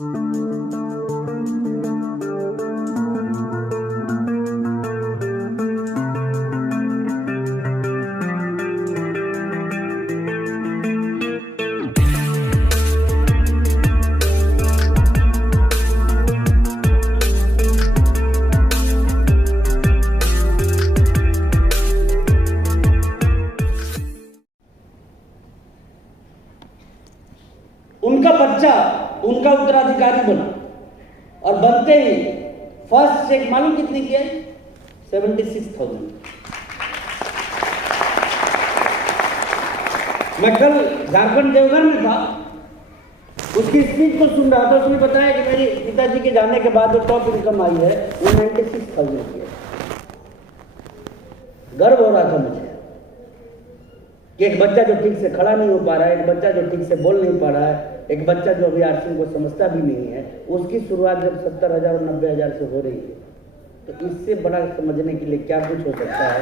उनका बच्चा उनका उत्तराधिकारी बना और बनते ही फर्स्ट चेक मालूम कितने किया? 76,000। मैं कल झारखंड देवघर में था, उसकी स्पीच को सुन रहा था। उसने बताया कि मेरे पिताजी के जाने के बाद जो टॉप इनकम आई है वो 96,000 की है। गर्व हो रहा था मुझे कि एक बच्चा जो ठीक से खड़ा नहीं हो पा रहा है, एक बच्चा जो ठीक से बोल नहीं पा रहा है, एक बच्चा जो अभी आरसीएम को समझता भी नहीं है, उसकी शुरुआत जब 70,000 और 90,000 से हो रही है, तो इससे बड़ा समझने के लिए क्या कुछ हो सकता है।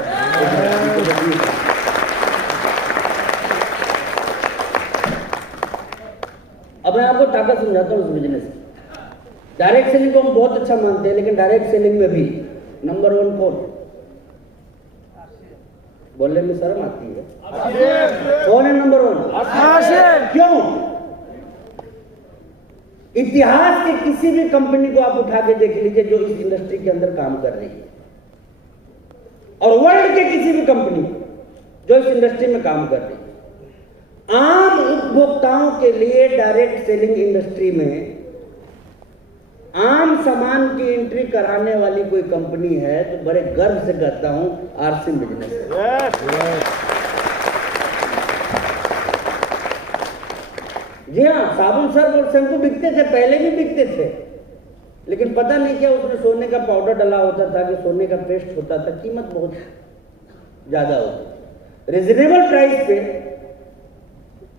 अब मैं आपको ताकत समझाता हूँ उस बिजनेस की। डायरेक्ट सेलिंग को हम बहुत अच्छा मानते हैं, लेकिन डायरेक्ट सेलिंग में भी नंबर 1 कौन? बोलने में शर्म आती है। कौन है नंबर 1? क्यों? इतिहास के किसी भी कंपनी को आप उठा के देख लीजिए जो इस इंडस्ट्री के अंदर काम कर रही है, और वर्ल्ड के किसी भी कंपनी जो इस इंडस्ट्री में काम कर रही है, आम उपभोक्ताओं के लिए डायरेक्ट सेलिंग इंडस्ट्री में आम सामान की एंट्री कराने वाली कोई कंपनी है तो बड़े गर्व से कहता हूं आरसीएम बिजनेस। जी हाँ, साबुन सर्फ और शैम्पू बिकते थे, पहले भी बिकते थे, लेकिन पता नहीं क्या उसमें सोने का पाउडर डला होता था कि सोने का पेस्ट होता था, कीमत बहुत ज्यादा होती। रिजनेबल प्राइस पे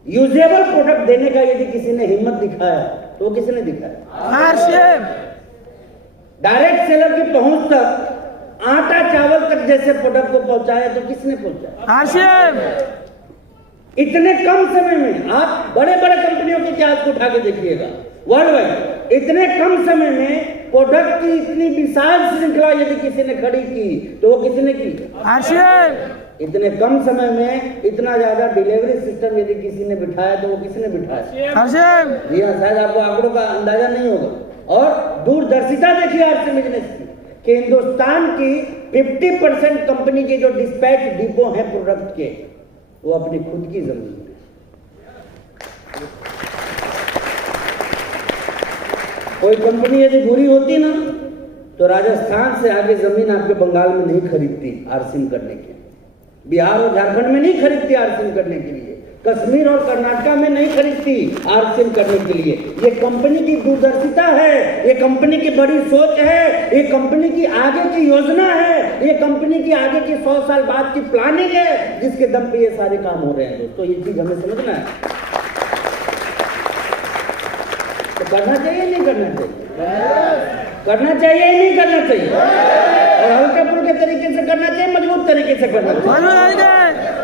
यूजेबल प्रोडक्ट देने का यदि किसी ने हिम्मत दिखाया तो वो किसने दिखाया? डायरेक्ट सेलर की पहुंच तक आटा चावल तक जैसे प्रोडक्ट को पहुंचाया तो किसने पहुंचाया? इतने कम समय में आप बड़े बड़े कंपनियों के इतिहास को उठा के देखिएगा, वर्ल्ड वाइड इतने कम समय में प्रोडक्ट की इतनी विशाल श्रृंखला यदि किसी ने खड़ी की तो वो किसने की? इतने कम समय में इतना ज्यादा डिलीवरी सिस्टम यदि किसी ने बिठाया तो वो किसने बिठाया? जी हाँ, शायद आपको आंकड़ों का अंदाजा नहीं होगा। और दूरदर्शिता देखिए आरसीएम बिजनेस की कि हिंदुस्तान की 50% कंपनी के जो डिस्पैच डिपो हैं प्रोडक्ट के, वो अपनी खुद की जमीन है। कोई कंपनी यदि बुरी होती ना तो राजस्थान से आगे जमीन आपके बंगाल में नहीं खरीदती आरसीएम करने के लिए, बिहार और झारखंड में नहीं खरीदती आरसीएम करने के लिए, कश्मीर और कर्नाटक में नहीं खरीदती आरसीएम करने के लिए। ये कंपनी की दूरदर्शिता है, ये कंपनी की बड़ी सोच है, ये कंपनी की आगे की योजना है, ये कंपनी की आगे की 100 साल बाद की प्लानिंग है, जिसके दम पे ये सारे काम हो रहे हैं। दोस्तों, ये चीज हमें समझना है। तो करना चाहिए नहीं करना चाहिए? करना चाहिए नहीं करना चाहिए? और हल्के फुल्के तरीके से करना चाहिए, मजबूत तरीके से करना चाहिए?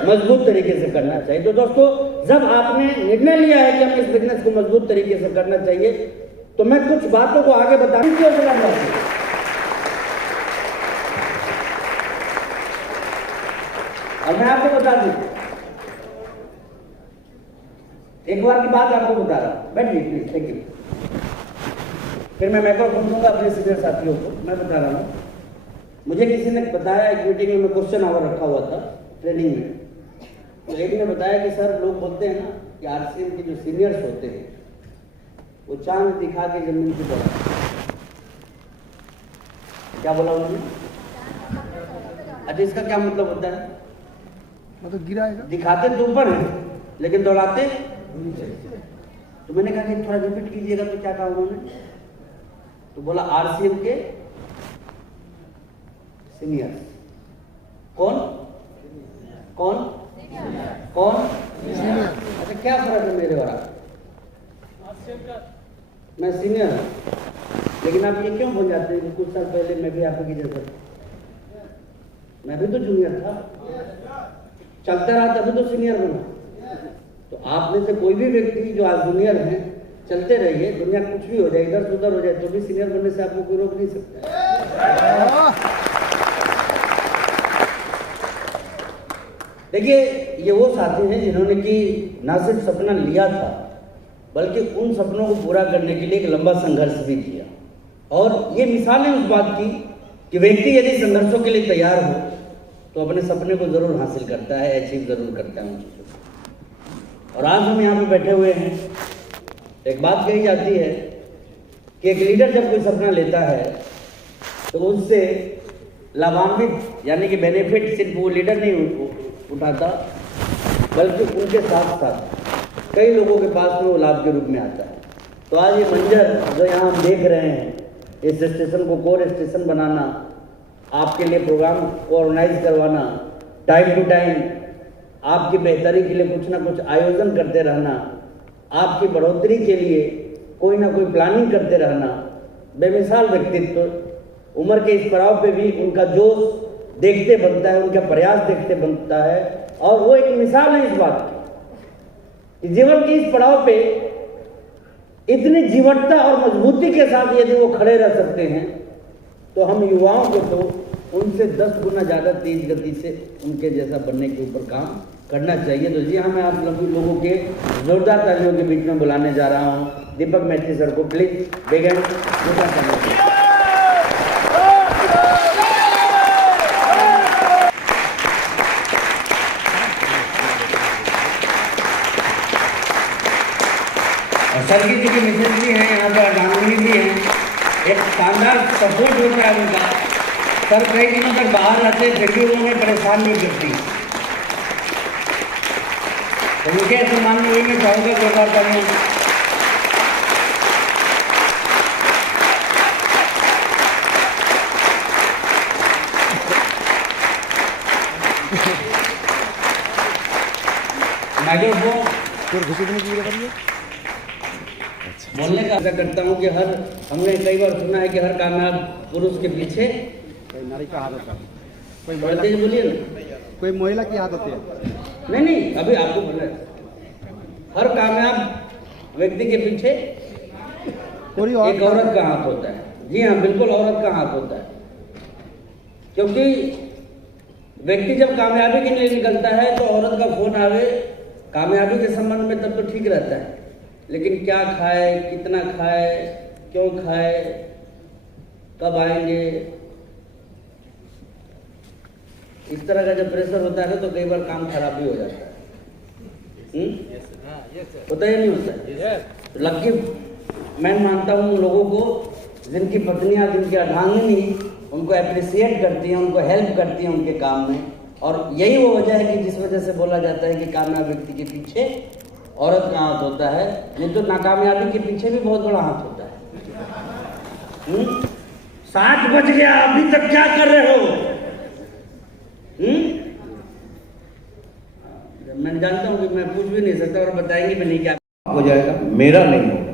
मजबूत तरीके से करना चाहिए। तो दोस्तों, जब आपने निर्णय लिया है कि हमें इस बिजनेस को मजबूत तरीके से करना चाहिए, तो मैं कुछ बातों को आगे बताने की योजना बनाती हूं। और मैं आपको बता दूं, एक बार की बात आपको बता रहा हूं। बैठिए प्लीज, थैंक यू। फिर मैं माइक्रोफोन दूंगा अपने सीनियर साथियों को। मैं बता रहा हूँ, मुझे किसी ने बताया, एक मीटिंग में मैं क्वेश्चन आवर रखा हुआ था ट्रेनिंग में, तो एक ने बताया कि सर लोग बोलते हैं ना कि आरसीएम के जो सीनियर्स होते हैं वो चांद दिखा के जमीन की तरफ। क्या बोला उन्होंने? अच्छा, इसका क्या मतलब होता है? मतलब गिराएगा, दिखाते तो ऊपर है लेकिन दौड़ाते। तो मैंने कहा कि थोड़ा रिपीट कीजिएगा, तो क्या कहा उन्होंने? तो बोला आरसीएम के सीनियर्स। कौन कौन कौन? अच्छा, क्या फर्क है मेरे और आप? मैं सीनियर हूं, लेकिन आप ये क्यों भूल जाते हैं कि कुछ साल पहले मैं भी आपकी जैसा, मैं भी तो जूनियर था, चलता रहा तभी तो सीनियर बना। तो आप में से कोई भी व्यक्ति जो आज जूनियर है, चलते रहिए, दुनिया कुछ भी हो जाए, इधर से उधर हो जाए, तो भी सीनियर बनने से आपको कोई रोक नहीं सकता। देखिए, ये वो साथी हैं जिन्होंने कि ना सिर्फ सपना लिया था, बल्कि उन सपनों को पूरा करने के लिए एक लंबा संघर्ष भी किया। और ये मिसाल है उस बात की कि व्यक्ति यदि संघर्षों के लिए तैयार हो तो अपने सपने को जरूर हासिल करता है, अचीव जरूर करता है उन चीज़ों को। और आज हम यहाँ पे बैठे हुए हैं, एक बात कही जाती है कि एक लीडर जब कोई सपना लेता है तो उससे लाभान्वित यानी कि बेनिफिट सिर्फ वो लीडर नहीं उठाता, बल्कि उनके साथ साथ कई लोगों के पास में वो लाभ के रूप में आता है। तो आज ये मंजर जो यहाँ हम देख रहे हैं, इस स्टेशन को कोर स्टेशन बनाना, आपके लिए प्रोग्राम को ऑर्गेनाइज करवाना, टाइम टू टाइम आपकी बेहतरी के लिए कुछ ना कुछ आयोजन करते रहना, आपकी बढ़ोतरी के लिए कोई ना कोई प्लानिंग करते रहना, बेमिसाल व्यक्तित्व। उम्र के इस पड़ाव पे भी उनका जोश देखते बनता है, उनका प्रयास देखते बनता है। और वो एक मिसाल है इस बात की कि जीवन के इस पड़ाव पे इतनी जीवटता और मजबूती के साथ यदि वो खड़े रह सकते हैं, तो हम युवाओं को तो उनसे 10 गुना ज़्यादा तेज गति से उनके जैसा बनने के ऊपर काम करना चाहिए। तो जी हाँ, मैं आप लोगों के जोरदार तालियों के बीच में बुलाने जा रहा हूँ दीपक मैत्री सर को। प्लीज बेगन सर की जी मिसेज भी हैं, यहाँ पर डांगनी भी हैं, एक शानदार सपोर्ट होता है उनका। सर कई दिनों तक बाहर रहते फिर भी उन्हें परेशान नहीं करती। तो उनके सम्मान में वही मैं चाहूँगा जोरदार करना। बोलने का करता हूँ कि हमने कई बार सुना है कि हर कामयाब पुरुष के पीछे कोई नारी का हाथ होता है, कोई बोलिए ना, कोई महिला की हाथ होती है। नहीं, अभी आपको बोला हर कामयाब व्यक्ति के पीछे एक औरत का हाथ होता है। जी हाँ, बिल्कुल औरत का हाथ होता है, क्योंकि व्यक्ति जब कामयाबी के लिए निकलता है तो औरत का फोन आवे कामयाबी के संबंध में तब तो ठीक रहता है, लेकिन क्या खाए, कितना खाए, क्यों खाए, कब आएंगे, इस तरह का जब प्रेशर होता है तो कई बार काम खराब भी हो जाता है। होता है नहीं होता है? तो लकी मैं मानता हूँ उन लोगों को जिनकी पत्नियां, जिनकी अर्धांगिनी उनको अप्रिशिएट करती हैं, उनको हेल्प करती हैं उनके काम में। और यही वो वजह है कि जिस वजह से बोला जाता है कि कामयाब व्यक्ति के पीछे औरत का हाथ होता है, नहीं तो नाकामयाबी के पीछे भी बहुत बड़ा हाथ होता है। 7 बज गया, अभी तक क्या कर रहे हो? मैं जानता हूं कि मैं पूछ भी नहीं सकता और बताएंगे भी नहीं क्या हो जाएगा, मेरा नहीं होगा।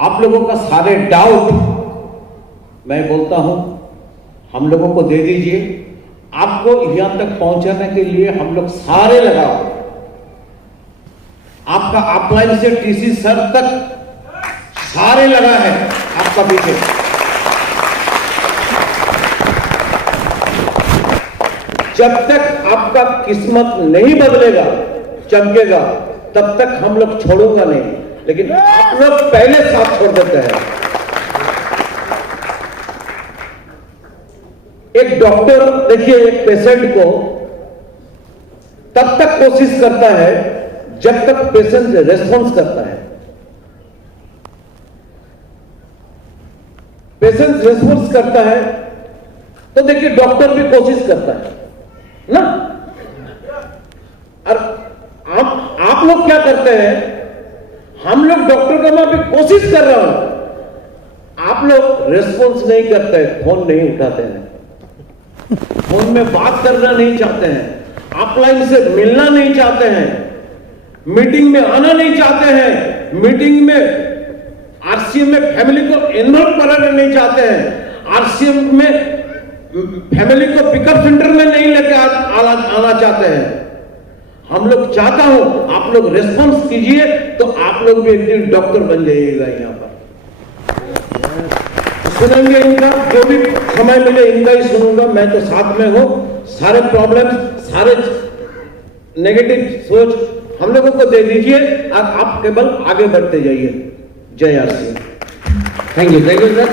आप लोगों का सारे डाउट मैं बोलता हूं हम लोगों को दे दीजिए। आपको यहां तक पहुंचाने के लिए हम लोग सारे लगाओ, आपका अपलाइन से टीसी सर तक सारे लगा है आपका पीछे। जब तक आपका किस्मत नहीं बदलेगा, चमकेगा, तब तक हम लोग छोड़ूंगा नहीं, लेकिन आप लोग पहले साथ छोड़ देते हैं। एक डॉक्टर देखिए एक पेशेंट को तब तक कोशिश करता है जब तक पेशेंट रेस्पॉन्स करता है। पेशेंट रेस्पॉन्स करता है तो देखिए डॉक्टर भी कोशिश करता है ना। और आप लोग क्या करते हैं, हम लोग डॉक्टर का मैं भी कोशिश कर रहा हूं, आप लोग रेस्पॉन्स नहीं करते, फोन नहीं उठाते हैं, फोन में बात करना नहीं चाहते हैं, ऑफलाइन से मिलना नहीं चाहते हैं, मीटिंग में आना नहीं चाहते हैं, मीटिंग में आरसीएम में फैमिली को इन्वॉल्व कराना नहीं चाहते हैं, आरसीएम में फैमिली को पिकअप सेंटर में नहीं लेके आना चाहते हैं। हम लोग चाहता हूं आप लोग रेस्पॉन्स कीजिए, तो आप लोग भी एक दिन डॉक्टर बन जाइएगा। यहाँ पर सुनेंगे इनका, जो भी समय मिले इनका ही सुनूंगा। मैं तो साथ में हूं। सारे प्रॉब्लम्स, सारे नेगेटिव सोच हम लोगों को दे दीजिए, आप केवल आगे बढ़ते जाइए। जय आर। Thank you sir.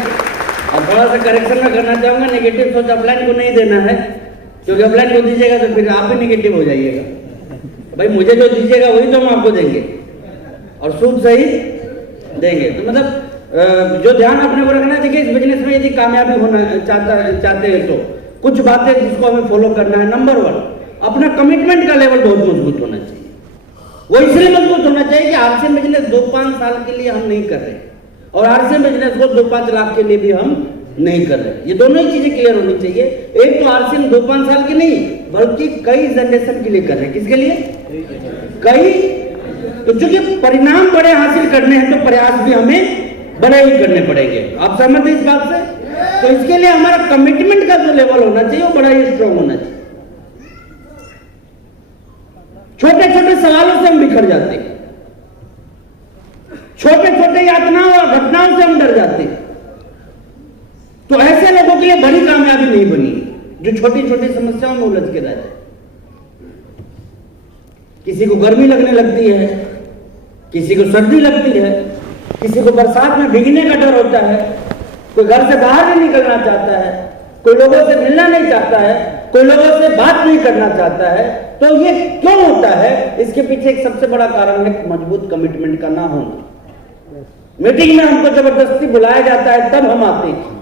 और थोड़ा सा करेक्शन में करना चाहूंगा, नेगेटिव सोच अपलाइन को नहीं देना है, क्योंकि अपलाइन को दीजिएगा तो फिर आप भी नेगेटिव हो जाइएगा। भाई मुझे जो दीजिएगा वही तो हम आपको देंगे, और सूद सही देंगे। तो मतलब जो ध्यान अपने को रखना है, देखिए इस बिजनेस में यदि कामयाबी होना चाहते हैं तो कुछ बातें जिसको हमें फॉलो करना है। नंबर 1, अपना कमिटमेंट का लेवल बहुत मजबूत होना चाहिए। वो इसलिए मजबूत होना चाहिए कि आरसीएम बिजनेस 2-5 साल के लिए हम नहीं कर रहे, और आरसीएम बिजनेस को 2-5 लाख के लिए भी हम नहीं कर रहे। ये दोनों ही चीजें क्लियर होनी चाहिए। एक तो आरसीएम 2-5 साल की नहीं, बल्कि कई जनरेशन के लिए कर रहे हैं। किसके लिए? कई। तो चूंकि परिणाम बड़े हासिल करने हैं तो प्रयास भी हमें बड़े ही करने पड़ेंगे। आप सहमत हैं इस बात से? तो इसके लिए हमारा कमिटमेंट का जो लेवल होना चाहिए वो बड़ा ही स्ट्रांग होना चाहिए। छोटे छोटे सवालों से हम बिखर जाते हैं, छोटे छोटे यातनाओं और घटनाओं से हम डर जाते हैं। तो ऐसे लोगों के लिए बड़ी कामयाबी नहीं बनी, जो छोटी छोटी समस्याओं में उलझ के रहते हैं। किसी को गर्मी लगने लगती है, किसी को सर्दी लगती है, किसी को बरसात में भीगने का डर होता है, कोई घर से बाहर नहीं निकलना चाहता है, कोई लोगों से मिलना नहीं चाहता है, कोई लोगों से बात नहीं करना चाहता है। तो ये क्यों होता है? इसके पीछे एक सबसे बड़ा कारण है मजबूत कमिटमेंट का ना होना। मीटिंग में हमको जबरदस्ती बुलाया जाता है तब हम आते हैं,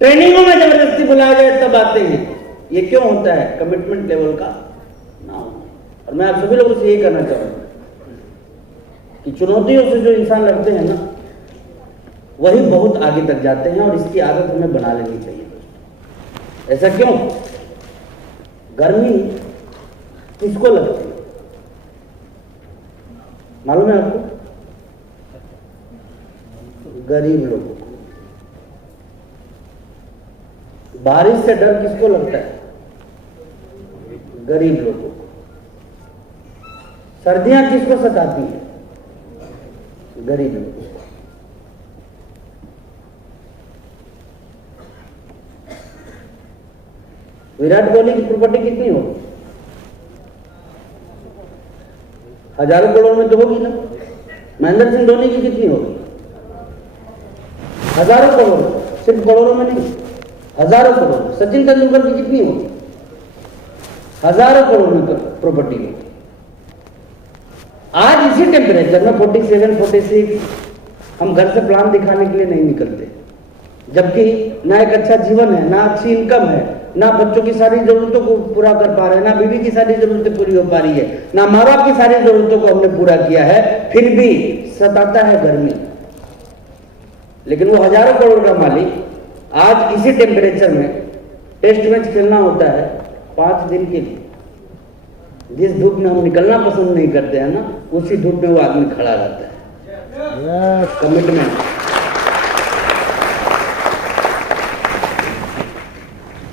ट्रेनिंगों में जबरदस्ती बुलाया जाए तब आते हैं। ये क्यों होता है? कमिटमेंट लेवल का ना होना। और मैं आप सभी लोगों से यही कहना चाहूंगा कि चुनौतियों से जो इंसान लड़ते हैं ना, वही बहुत आगे तक जाते हैं, और इसकी आदत हमें बना लेनी चाहिए। ऐसा क्यों? गर्मी किसको लगती है मालूम है आपको? गरीब लोगों को। बारिश से डर किसको लगता है? गरीब लोगों को। सर्दियां किसको सताती है? गरीब लोगों को। विराट कोहली की प्रॉपर्टी कितनी होगी? हजारों करोड़ में तो होगी ना। महेंद्र सिंह धोनी की कितनी होगी? हजारों करोड़, सिर्फ करोड़ों में नहीं, हजारों करोड़। सचिन तेंदुलकर की कितनी होगी? हजारों करोड़ में प्रॉपर्टी होगी। आज इसी टेम्परेचर में 47, 46 हम घर से प्लान दिखाने के लिए नहीं निकलते, जबकि ना एक अच्छा जीवन है, ना अच्छी इनकम है, ना बच्चों की सारी जरूरतों को पूरा कर पा रहे हैं, ना बीवी की सारी जरूरतें पूरी हो पा रही है, ना माँ बाप की सारी जरूरतों को हमने पूरा किया है, फिर भी सताता है गर्मी। लेकिन वो हजारों करोड़ का मालिक आज इसी टेम्परेचर में टेस्ट मैच खेलना होता है 5 दिन के लिए। जिस धूप में हम निकलना पसंद नहीं करते हैं ना, उसी धूप में वो आदमी खड़ा रहता है। कमिटमेंट।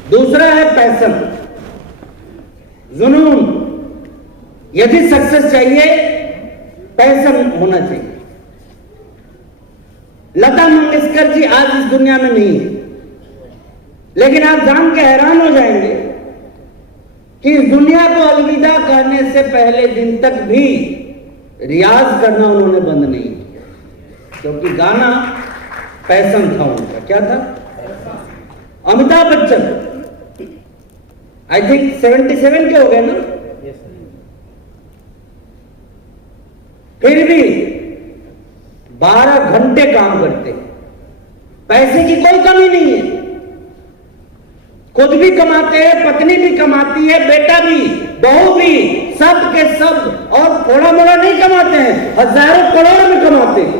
दूसरा है पैशन, जुनून। यदि सक्सेस चाहिए, पैशन होना चाहिए। लता मंगेशकर जी आज इस दुनिया में नहीं है, लेकिन आप जान के हैरान हो जाएंगे कि इस दुनिया को अलविदा करने से पहले दिन तक भी रियाज करना उन्होंने बंद नहीं किया, क्योंकि गाना पैशन था उनका। क्या था? अमिताभ बच्चन आई थिंक 77 के हो गए ना, फिर भी 12 घंटे काम करते। पैसे की कोई कमी नहीं है, खुद भी कमाते हैं, पत्नी भी कमाती है, बेटा भी, बहू भी, सब के सब। और थोड़ा मोड़ा नहीं कमाते हैं, हजारों करोड़ में कमाते हैं,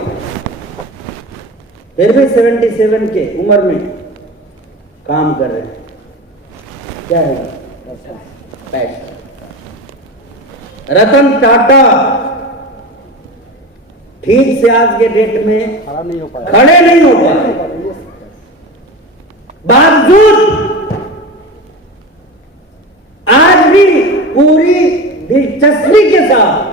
फिर भी 77 के उम्र में काम कर रहे हैं। क्या है? पैसा। रतन टाटा ठीक से आज के डेट में खड़े नहीं हो पाए, बावजूद आज भी पूरी दिलचस्पी के साथ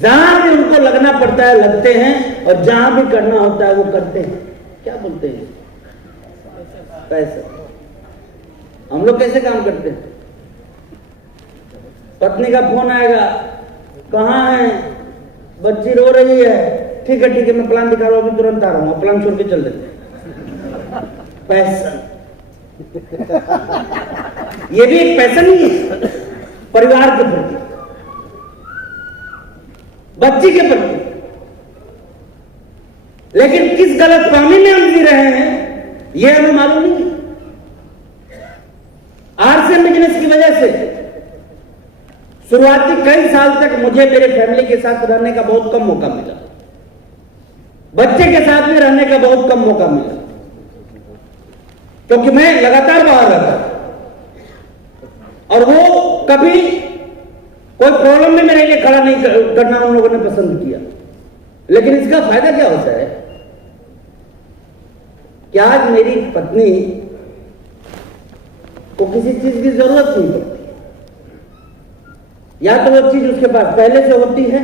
जहां भी उनको लगना पड़ता है लगते हैं, और जहां भी करना होता है वो करते हैं। क्या बोलते हैं? पैसा। हम लोग कैसे काम करते हैं? पत्नी का फोन आएगा, कहाँ है, बच्ची रो रही है, ठीक है मैं प्लान दिखा रहा हूं, अभी तुरंत आ रहा हूं, प्लान छोड़ के चल देते हैं। पैसा। ये भी एक पैसा नहीं है परिवार के प्रति, बच्ची के प्रति। लेकिन किस गलतफहमी में हम जी रहे हैं यह हमें मालूम नहीं है। आरसीएम बिजनेस की वजह से शुरुआती कई साल तक मुझे मेरे फैमिली के साथ रहने का बहुत कम मौका मिला, बच्चे के साथ भी रहने का बहुत कम मौका मिला, क्योंकि मैं लगातार बाहर रहता और वो कभी कोई प्रॉब्लम में मेरे लिए खड़ा नहीं करना उन लोगों ने पसंद किया। लेकिन इसका फायदा क्या होता है कि आज मेरी पत्नी को किसी चीज की जरूरत नहीं पड़ती, या तो वो चीज उसके पास पहले से होती है,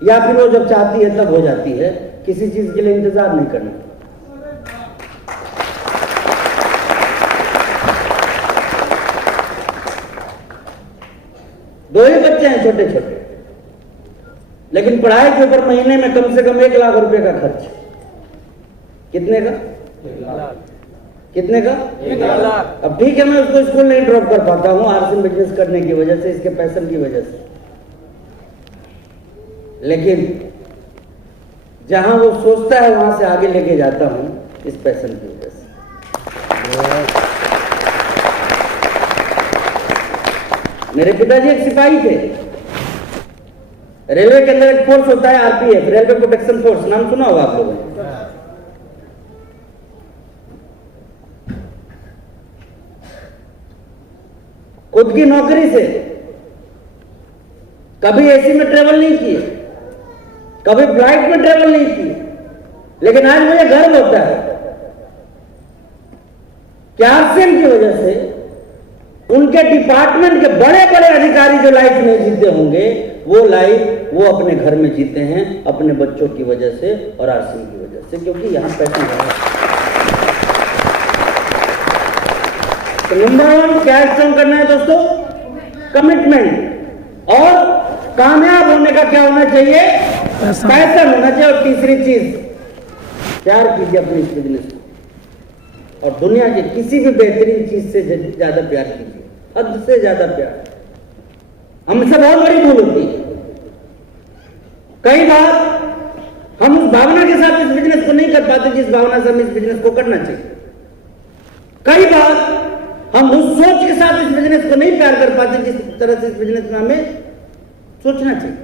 या फिर वो जब चाहती है तब हो जाती है, किसी चीज के लिए इंतजार नहीं करना। दो ही बच्चे हैं छोटे छोटे, लेकिन पढ़ाई के ऊपर महीने में कम से कम 1 लाख रुपए का खर्च। कितने का? 1 लाख। कितने का? 1 लाख। अब ठीक है, मैं उसको स्कूल नहीं ड्रॉप कर पाता हूं आरसीएम बिजनेस करने की वजह से, इसके पैशन की वजह से, लेकिन जहां वो सोचता है वहां से आगे लेके जाता हूं इस पैशन की वजह से। मेरे पिताजी एक सिपाही थे। रेलवे के अंदर एक फोर्स होता है आरपीएफ, रेलवे प्रोटेक्शन फोर्स, नाम सुना होगा आप लोगों ने। खुद की नौकरी से कभी एसी में ट्रेवल नहीं किए, कभी फ्लाइट में ट्रेवल नहीं किए, लेकिन आज मुझे गर्व होता है कि आरसीएम की वजह से उनके डिपार्टमेंट के बड़े बड़े अधिकारी जो लाइफ नहीं जीते होंगे, वो लाइफ वो अपने घर में जीते हैं, अपने बच्चों की वजह से और आरसीएम की वजह से, क्योंकि यहां पैसा है। तो नंबर 1 क्या स्ट्रॉन्ग करना है दोस्तों? कमिटमेंट। और कामयाब होने का क्या होना चाहिए? पैसा होना चाहिए। और तीसरी चीज, प्यार कीजिए अपने इस बिजनेस को, और दुनिया की किसी भी बेहतरीन चीज से ज्यादा प्यार कीजिए, हद से ज्यादा प्यार। हमसे बहुत बड़ी भूल होती है, कई बार हम उस भावना के साथ इस बिजनेस को नहीं कर पाते जिस भावना से हम इस बिजनेस को करना चाहिए। कई बार हम उस सोच के साथ इस बिजनेस को नहीं प्यार कर पाते जिस तरह से इस बिजनेस में हमें सोचना चाहिए।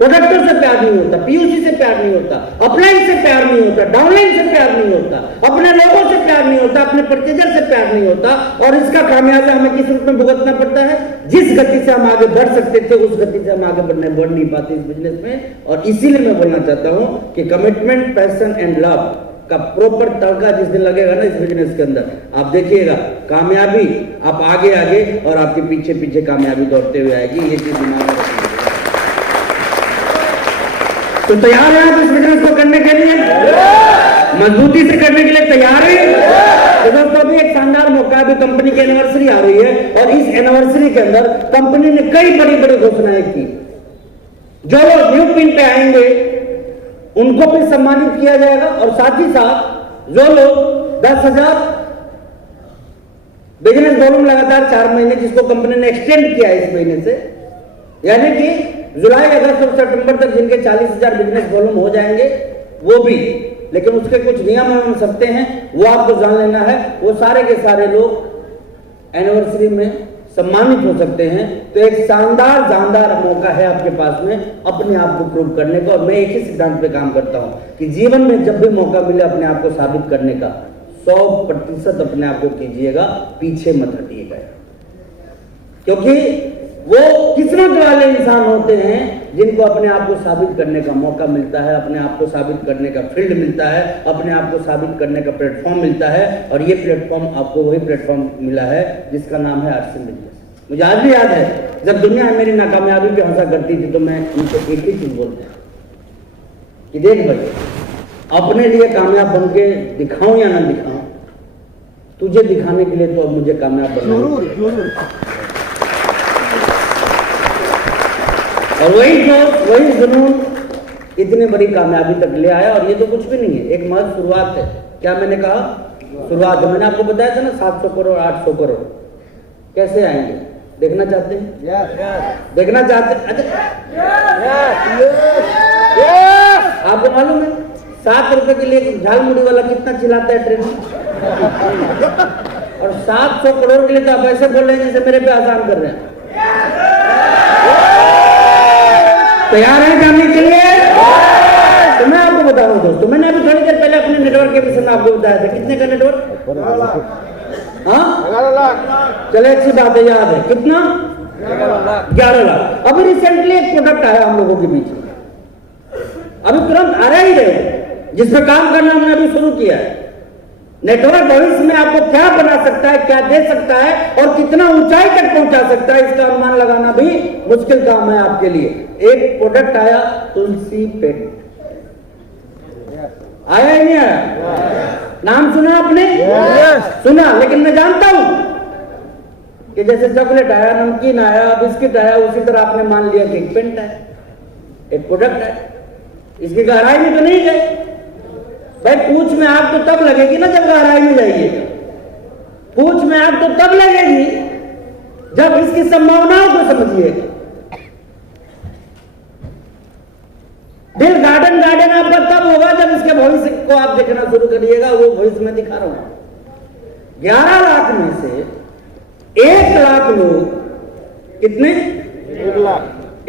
प्रोडक्टर से प्यार नहीं होता, पीयूसी से प्यार नहीं होता, अपलाइन से प्यार नहीं होता, डाउनलाइन से प्यार नहीं होता, अपने लोगों से प्यार नहीं होता, अपने परचेजर से प्यार नहीं होता। और इसका खामियाजा हमें किस रूप में भुगतना पड़ता है? जिस गति से हम आगे बढ़ सकते थे उस गति से हम आगे बढ़ नहीं पाते इस बिजनेस में। और इसीलिए मैं बोलना चाहता हूं कि कमिटमेंट, पैशन एंड लव का प्रॉपर तड़का जिस दिन लगेगा ना इस बिजनेस के अंदर, आप देखिएगा कामयाबी आप आगे आगे और आपके पीछे पीछे कामयाबी दौड़ते हुए आएगी। ये चीज दिमाग में रखिएगा। तो तैयार हैं आप इस बिजनेस को करने के लिए? मजबूती से करने के लिए तैयार हैं? तो दोस्तों अभी एक शानदार मौका है, अभी कंपनी की एनिवर्सरी आ रही है, और इस एनिवर्सरी के अंदर कंपनी ने कई बड़ी बड़ी घोषणाएं की। जो लोग न्यू पिन पे आएंगे उनको भी सम्मानित किया जाएगा, और साथ ही साथ जो लोग 10,000 बिजनेस वॉल्यूम लगातार 4 महीने, जिसको कंपनी ने एक्सटेंड किया है इस महीने से, यानी कि जुलाई, अगस्त और सितंबर तक जिनके 40,000 बिजनेस वॉल्यूम हो जाएंगे वो भी, लेकिन उसके कुछ नियम एवं शर्तें हैं, वो आपको जान लेना है। वो सारे के सारे लोग एनिवर्सरी में सम्मानित हो सकते हैं। तो एक शानदार जानदार मौका है आपके पास में अपने आप को प्रूव करने का। और मैं एक ही सिद्धांत पे काम करता हूं कि जीवन में जब भी मौका मिले अपने आप को साबित करने का 100% अपने आप को कीजिएगा, पीछे मत हटिएगा। क्योंकि वो किस्मत वाले इंसान होते हैं जिनको अपने आप को साबित करने का मौका मिलता है, अपने आप को साबित करने का फील्ड मिलता है, अपने आप को साबित करने का प्लेटफॉर्म मिलता है। और ये प्लेटफॉर्म आपको वही प्लेटफॉर्म मिला है जिसका नाम है आरसीएम बिजनेस। मुझे आज भी याद है, जब दुनिया मेरी नाकामयाबी पे हंसा करती थी तो मैं उनको एक ही चीज बोलता कि देख भाई, अपने लिए कामयाब बन के दिखाऊं या ना दिखाऊं, तुझे दिखाने के लिए तो अब मुझे कामयाब बनना है। जरूर जरूर। और वही जोश, वही जुनून इतने बड़ी कामयाबी तक ले आया। और ये तो कुछ भी नहीं है, एक महज शुरुआत है। क्या मैंने कहा? शुरुआत है। मैंने आपको बताया था ना 700 करोड़ 800 करोड़ कैसे आएंगे, देखना चाहते हैं? देखना चाहते हैं? आपको मालूम है 7 रुपए के लिए झालमुड़ी वाला कितना चिल्लाता है ट्रेन में? और 700 करोड़ के लिए तो आप ऐसे बोल रहे हैं जैसे मेरे पे आसान कर रहे हैं। तैयार है जाने के लिए? तो मैं आपको बताऊं दोस्तों, मैंने अभी थोड़ी देर पहले अपने नेटवर्क के विषय में आपको बताया था। कितने का नेटवर्क? 11 लाख। चले, अच्छी बात है, याद है। कितना? 11 लाख। अभी रिसेंटली एक प्रोडक्ट आया हम लोगों के बीच में, अभी तुरंत आ रहा ही रहे, जिसपे काम करना हमने अभी शुरू किया है। नेटवर्क भविष्य में आपको क्या बना सकता है, क्या दे सकता है और कितना ऊंचाई तक पहुंचा सकता है, इसका अनुमान लगाना भी मुश्किल काम है आपके लिए। एक प्रोडक्ट आया, तुलसी पेंट। आया ही नहीं आया? नाम सुना आपने? सुना, लेकिन मैं जानता हूं कि जैसे चॉकलेट आया, नमकीन आया, बिस्किट आया, उसी तरह आपने मान लिया कि एक पेंट है, एक प्रोडक्ट है। इसकी गहराई में तो नहीं गए भाई। पूछ में आग तो तब लगेगी ना जब गहराई में जाइएगा। पूछ में आग तो तब लगेगी जब इसकी संभावनाओं को समझिएगा। दिल गार्डन गार्डन आपका तब होगा जब इसके भविष्य को आप देखना शुरू करिएगा। वो भविष्य में दिखा रहा हूं। 11 लाख में से 1 लाख लोग, कितने?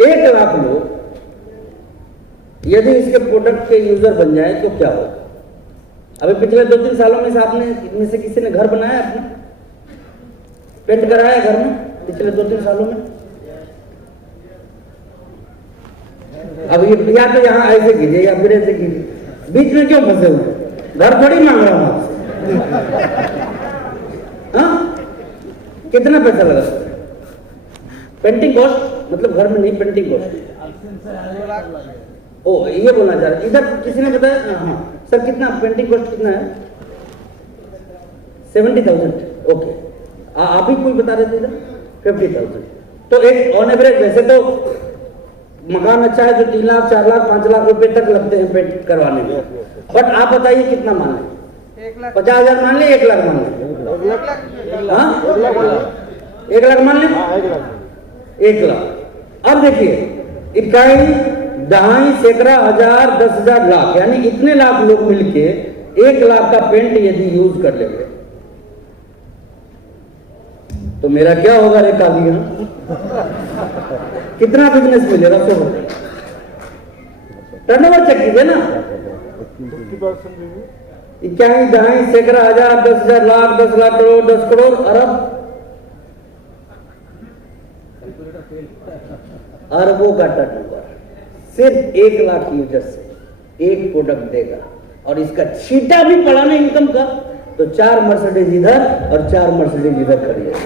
1 लाख लोग यदि इसके प्रोडक्ट के यूजर बन जाए तो क्या होगा? अभी पिछले 2-3 सालों में से आपने इनमें से किसी ने घर बनाया, अपने पेंट कराया घर में पिछले 2-3 सालों में? अब ये या तो यहाँ ऐसे कीजिए या फिर ऐसे कीजिए, बीच में क्यों फंसे हुए? घर थोड़ी मांग रहा हूं आपसे। हाँ, कितना पैसा लगा पेंटिंग कॉस्ट? मतलब घर में नहीं, पेंटिंग कॉस्ट। ओ, ये बोलना चाह रहे इधर किसी ने बताया? हाँ सर, कितना पेंटिंग कॉस्ट कितना है? 70,000। ओके, आप ही कोई बता रहे थे इधर 50,000। तो एक ऑन एवरेज, वैसे तो मकान अच्छा है तो 3 लाख 4 लाख 5 लाख रुपए तक लगते हैं पेंट करवाने में। बट आप बताइए कितना मान लें? 50,000 मान लें, 1 लाख मान लें? हाँ, 1 लाख मान लें? 1 लाख। अब देखिए, इकाई, दहाई, सैकड़ा, हजार, 10,000, लाख, यानी इतने लाख लोग मिलके 1 लाख का पेंट यदि यूज कर लेंगे तो मेरा क्या होगा रे कालिया? कितना बिजनेस मिलेगा? तो टर्नओवर चेक कीजिए ना। इकाई, दहाई, सैकड़ा, हजार, 10,000, लाख, 10 लाख करोड़, 10 करोड़, अरब, अरबों का टर्नओवर सिर्फ 1 लाख यूजर से एक प्रोडक्ट देगा। और इसका छीटा भी पड़ा ना इनकम का, तो 4 मर्सिडीज इधर और 4 मर्सिडीज इधर खरीदेगा।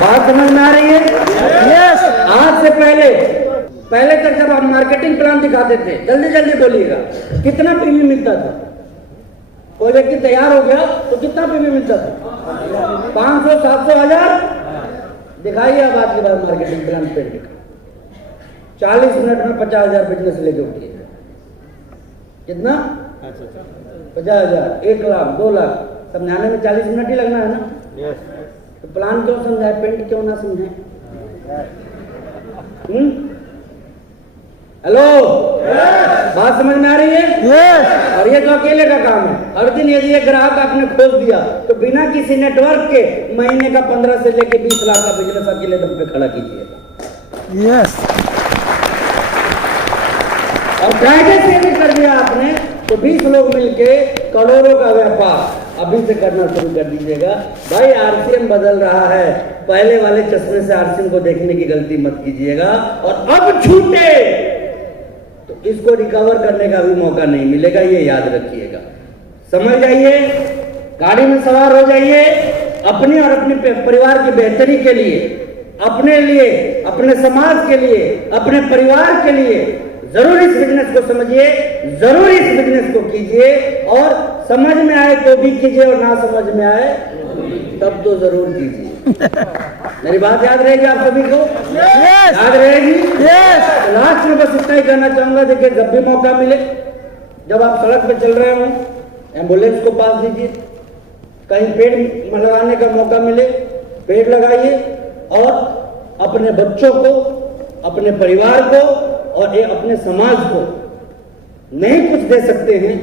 बात समझ में आ रही है? यस। आज से पहले तक जब आप मार्केटिंग प्लान दिखाते थे, जल्दी जल्दी बोलिएगा, कितना प्रीमियम मिलता था? कोई व्यक्ति तैयार हो गया तो कितना प्रीमियम मिलता था? 500, 700, 1000। दिखाइए अब आज के बाद मार्केटिंग प्लान पेंट का। 40 मिनट में 50,000 बिजनेस लेके उठिए। कितना? 50,000, 1 लाख, 2 लाख समझाने में 40 मिनट ही लगना है ना? तो प्लान क्यों समझाए, पेंट क्यों ना समझाए? हेलो, बात समझ में आ रही है? और ये तो अकेले का काम है। हर दिन यदि एक ग्राहक आपने खोज दिया तो बिना किसी नेटवर्क के महीने का 15 से लेके 20 लाख का बिजनेस अकेले दम पे खड़ा कीजिएगा। यस। और कायदे से भी कर दिया आपने तो 20 लोग मिलके करोड़ों का व्यापार अभी से करना शुरू कर दीजिएगा। भाई आरसीएम बदल रहा है, पहले वाले चश्मे से आरसीएम को देखने की गलती मत कीजिएगा। और अब छूटे तो इसको रिकवर करने का भी मौका नहीं मिलेगा, ये याद रखिएगा। समझ जाइए, गाड़ी में सवार हो जाइए, अपने और अपने परिवार की बेहतरी के लिए, अपने लिए, अपने समाज के लिए, अपने परिवार के लिए जरूर इस बिजनेस को समझिए, जरूर इस बिजनेस को कीजिए, और समझ में आए तो भी कीजिए और ना समझ में आए तब तो जरूर कीजिए। मेरी बात याद रहेगी आप सभी को? याद रहेगी? लास्ट में बस इतना ही कहना चाहूंगा, देखिए जब भी मौका मिले, जब आप सड़क पे चल रहे हो, एम्बुलेंस को पास दीजिए, कहीं पेड़ लगाने का मौका मिले पेड़ लगाइए, और अपने बच्चों को, अपने परिवार को और अपने समाज को नहीं कुछ दे सकते हैं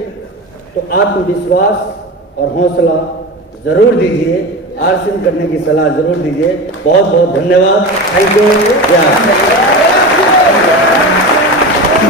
तो आत्मविश्वास और हौसला जरूर दीजिए, आर्सिन करने की सलाह जरूर दीजिए। बहुत बहुत धन्यवाद। Thank you.